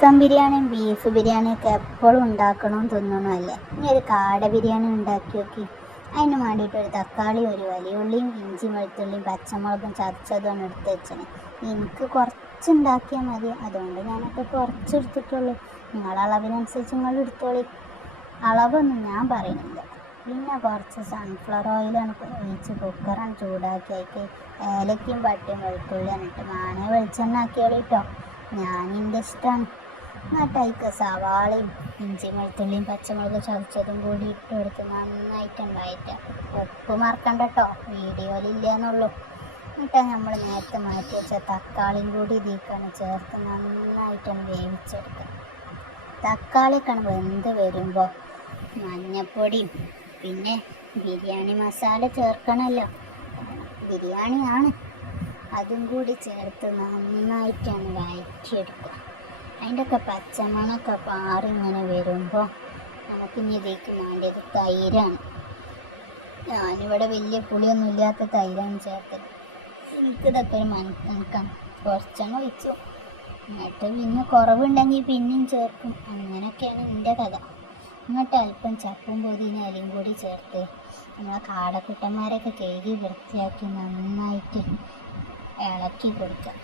Chicken ബിരിയാണിയും beef ബിരിയാണിയൊക്കെ എപ്പോഴും ഉണ്ടാക്കണമെന്ന് തോന്നണമല്ലേ. ഇനി ഒരു കാട ബിരിയാണി ഉണ്ടാക്കി നോക്കി. അതിന് വേണ്ടിയിട്ട് ഒരു തക്കാളി, ഒരു വലിയുള്ളിയും, ഇഞ്ചി, വെളുത്തുള്ളിയും, പച്ചമുളകും ചതച്ചതുമാണ് എടുത്ത് വെച്ചത്. എനിക്ക് കുറച്ചുണ്ടാക്കിയാൽ മതി, അതുകൊണ്ട് ഞാനൊക്കെ കുറച്ചെടുത്തിട്ടുള്ളൂ. നിങ്ങളെ അളവിനനുസരിച്ച് നിങ്ങൾ എടുത്തോളി. അളവൊന്നും ഞാൻ പറയുന്നില്ല. പിന്നെ കുറച്ച് സൺഫ്ലവർ ഓയിലാണ് ഒഴിച്ച് കുക്കറാണ് ചൂടാക്കി അതിലേക്ക് ഏലക്കയും പട്ടയും വെളുത്തുള്ളിയാണ് ഇട്ട് മാണേ വെളിച്ചെണ്ണ ആക്കിയോളി കേട്ടോ. ഞാനെൻ്റെ ഇഷ്ടമാണ്. എന്നിട്ട് അതിലേക്ക് സവാളയും ഇഞ്ചിയും വെളുത്തുള്ളിയും പച്ചമുളക് ചതച്ചതും കൂടി ഇട്ട് കൊടുത്ത് നന്നായിട്ടുണ്ടായിട്ട് ഉപ്പ് മറക്കണ്ട കേട്ടോ, വീഡിയോയിലില്ല എന്നുള്ളൂ. എന്നിട്ട് നമ്മൾ നേരത്തെ മാറ്റി വെച്ച തക്കാളിയും കൂടി ഇതിലേക്കാണ് ചേർത്ത് നന്നായിട്ടാണ് വേവിച്ചെടുക്കുക. തക്കാളിയൊക്കെയാണ് വെന്ത് വരുമ്പോൾ മഞ്ഞൾപ്പൊടിയും പിന്നെ ബിരിയാണി മസാല ചേർക്കണമല്ലോ, ബിരിയാണിയാണ്, അതും കൂടി ചേർത്ത് നന്നായിട്ടാണ് വഴറ്റിയെടുക്കുക. അതിൻ്റെയൊക്കെ പച്ചമണമൊക്കെ പാറിങ്ങനെ വരുമ്പോൾ നമുക്കിനി ഇതിലേക്ക് വേണ്ടിയത് തൈരാണ്. ഞാനിവിടെ വലിയ പുളിയൊന്നും ഇല്ലാത്ത തൈരാണ് ചേർത്തത്. എനിക്കിതൊക്കെ ഒരു കണക്കാണ്, കുറച്ചെണ്ണം ഒഴിച്ചു. എന്നിട്ട് പിന്നെ കുറവുണ്ടെങ്കിൽ പിന്നെയും ചേർക്കും. അങ്ങനെയൊക്കെയാണ് എൻ്റെ കഥ. എന്നിട്ട് അല്പം ചപ്പും പൊതിന ഇലയും കൂടി ചേർത്ത് നമ്മളെ കാടക്കുട്ടന്മാരൊക്കെ കഴുകി വൃത്തിയാക്കി നന്നായിട്ട് ഇളക്കി കൊടുക്കുക.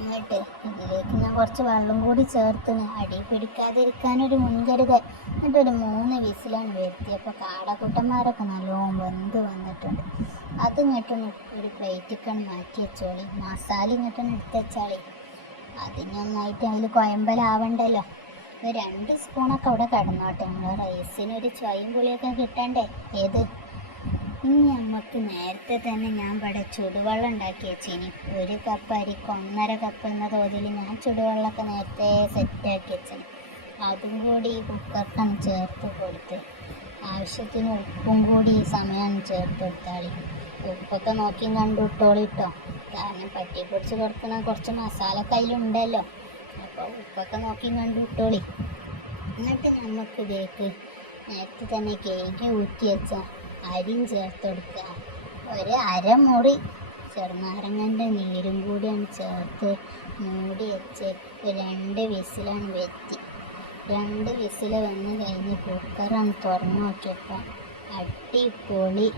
എന്നിട്ട് ഇതിലേക്ക് ഞാൻ കുറച്ച് വെള്ളം കൂടി ചേർത്ത് അടി പിടിക്കാതിരിക്കാനൊരു മുൻകരുതൽ. എന്നിട്ടൊരു 3 വിസിലാണ് വരുത്തിയപ്പോൾ കാടക്കുട്ടന്മാരൊക്കെ നല്ലോണം വെന്ത് വന്നിട്ടുണ്ട്. അത് ഇങ്ങോട്ടൊന്ന് ഒരു പ്ലേറ്റിക്കാണ് മാറ്റി വെച്ചോളി. മസാല ഇങ്ങോട്ടൊന്ന് എടുത്ത് വെച്ചാളി. അതിനൊന്നായിട്ട് അതിൽ കുഴമ്പലാവണ്ടല്ലോ. 2 സ്പൂണൊക്കെ അവിടെ കിടന്നോട്ടെ. നമ്മൾ റൈസിനൊരു ചുവയും പുളിയൊക്കെ കിട്ടണ്ടേ. ഇനി നമുക്ക് നേരത്തെ തന്നെ ഞാൻ ഇവിടെ ചുടുവെള്ളം ഉണ്ടാക്കി വെച്ചിനി. 1 കപ്പ് അരിക്ക് 1.5 കപ്പ് എന്ന തോതിൽ ഞാൻ ചുടുവെള്ളമൊക്കെ നേരത്തെ സെറ്റാക്കി വെച്ചിന്. അതും കൂടി ഈ കുക്കർക്കാണ് ചേർത്ത് കൊടുത്ത് ആവശ്യത്തിന് ഉപ്പും കൂടി ഈ സമയമാണ് ചേർത്ത് കൊടുത്താളി. ഉപ്പൊക്കെ നോക്കി കണ്ടു ഇട്ടോളിട്ടോ, കാരണം പറ്റി പൊടിച്ച് കൊടുക്കണ കുറച്ച് മസാല കയ്യിലുണ്ടല്ലോ, അപ്പോൾ ഉപ്പൊക്കെ നോക്കി കണ്ടു ഇട്ടോളി. എന്നിട്ട് നമുക്ക് ഇതിലേക്ക് നേരത്തെ തന്നെ കേക്ക് ഊറ്റി വെച്ച അരിയും ചേർത്ത് കൊടുക്കുക. ഒരു അരമുറി ചെറുനാരങ്ങൻ്റെ നീരും കൂടിയാണ് ചേർത്ത് മൂടി വെച്ച് 2 വിസിലാണ് വെറ്റി. 2 വിസിൽ വന്ന് കഴിഞ്ഞ് കുക്കറാണ് തുറന്ന് നോക്കിയപ്പോൾ അടിപൊളി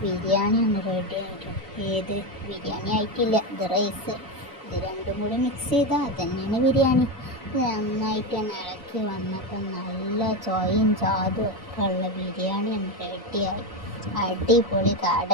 ബിരിയാണി ഒന്ന് റെഡി ആയിട്ടുണ്ട്. ബിരിയാണി ആയിട്ടില്ല, ഇത് റൈസ്. ഇത് രണ്ടും കൂടി മിക്സ് ചെയ്താൽ അതന്നെയാണ് ബിരിയാണി. നന്നായിട്ട് ഇളക്കി വന്നപ്പോൾ നല്ല ചോയും ചാതും ഒക്കെ ഉള്ള ബിരിയാണി ഒന്ന് റെഡിയായി. അടിപൊളി കാട